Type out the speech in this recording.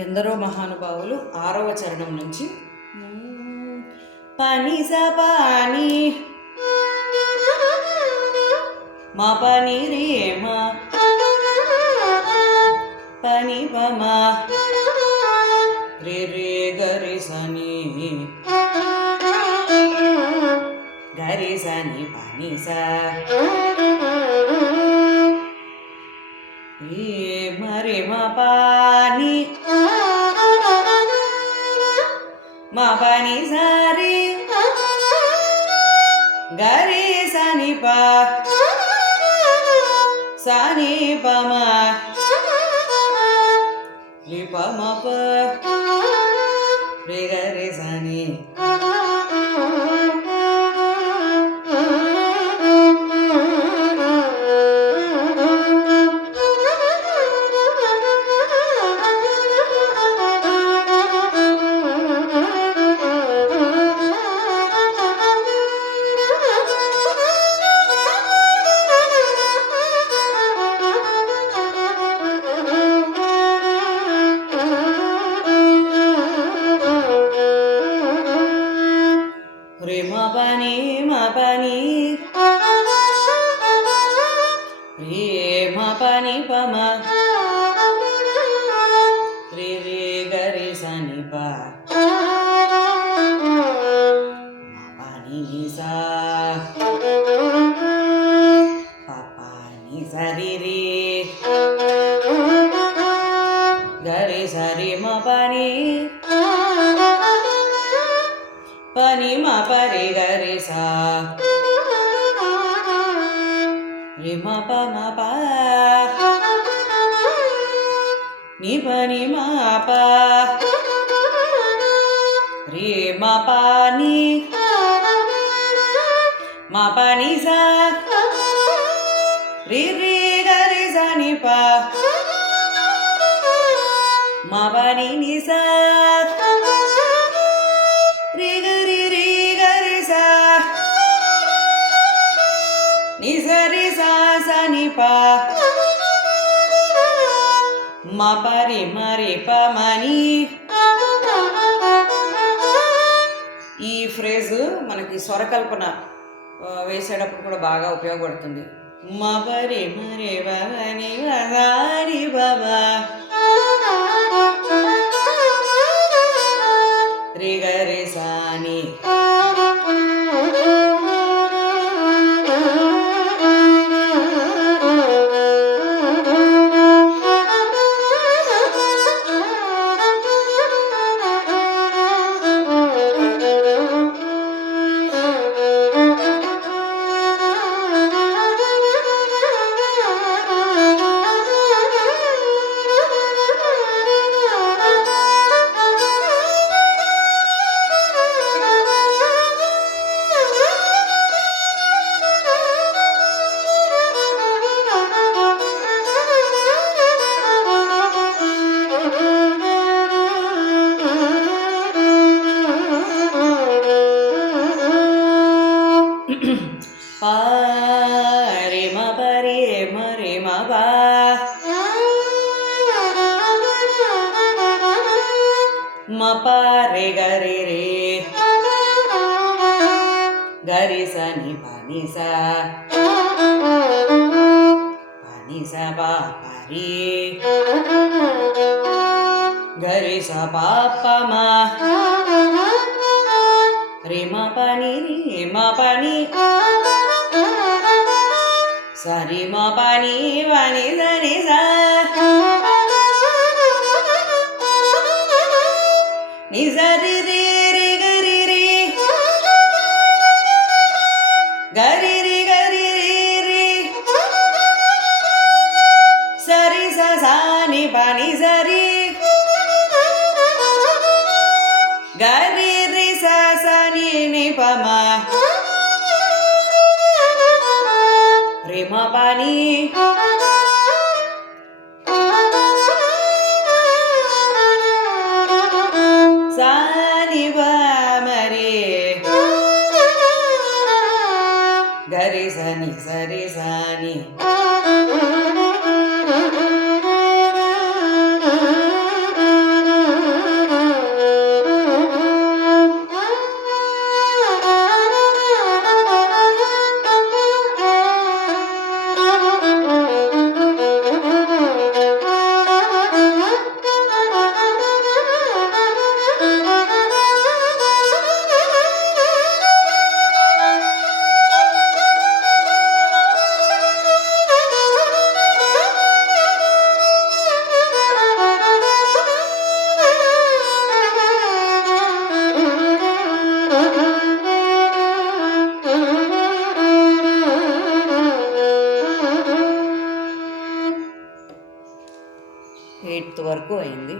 ఎందరో మహానుభావులు 6వ చరణం నుంచి పని సపాని మా పని రే మా పని పమా రే రే గరి సని గరి సని పని సా రే మరే మా పాని మా పని సారి గరి సని పా సని పమా లి పమ ప రే గరి సని రే మా పని రే మా పని పమ రే రే గరి సని పా మా పని సా పాని సరి రే గరి సరి మా పని పని మా పరి గరి సా రి మా ప మా ప ని పని మా ప రి మా ప ని మా పని సా రి రి గరి స ని ప మా పని ని సా రి గరి రి గరి సా ని సరి సా స ని ప మా పరి మరి ప మని. ఈ ఫ్రేజ్ మనకి స్వరకల్పన వేసేటప్పుడు కూడా బాగా ఉపయోగపడుతుంది. మా పరి మరి బని బని బాబా రి గరి సాని పారి మ పరి మరి మ పా మ పరి గరి రే గరి సని పని సా పని స పా పరి గరి స పా ప మా రి మ పని రి మ పని సరి మ పని వని సని సా ని సరి రి రి గరి రి గరి రి గరి రి రి సరి స సా ని పని సరి గరి రి స స ని ని ప మా రి మ పని సా ని ప మరి గరి సని సరి సాని ఎక్కువ అయింది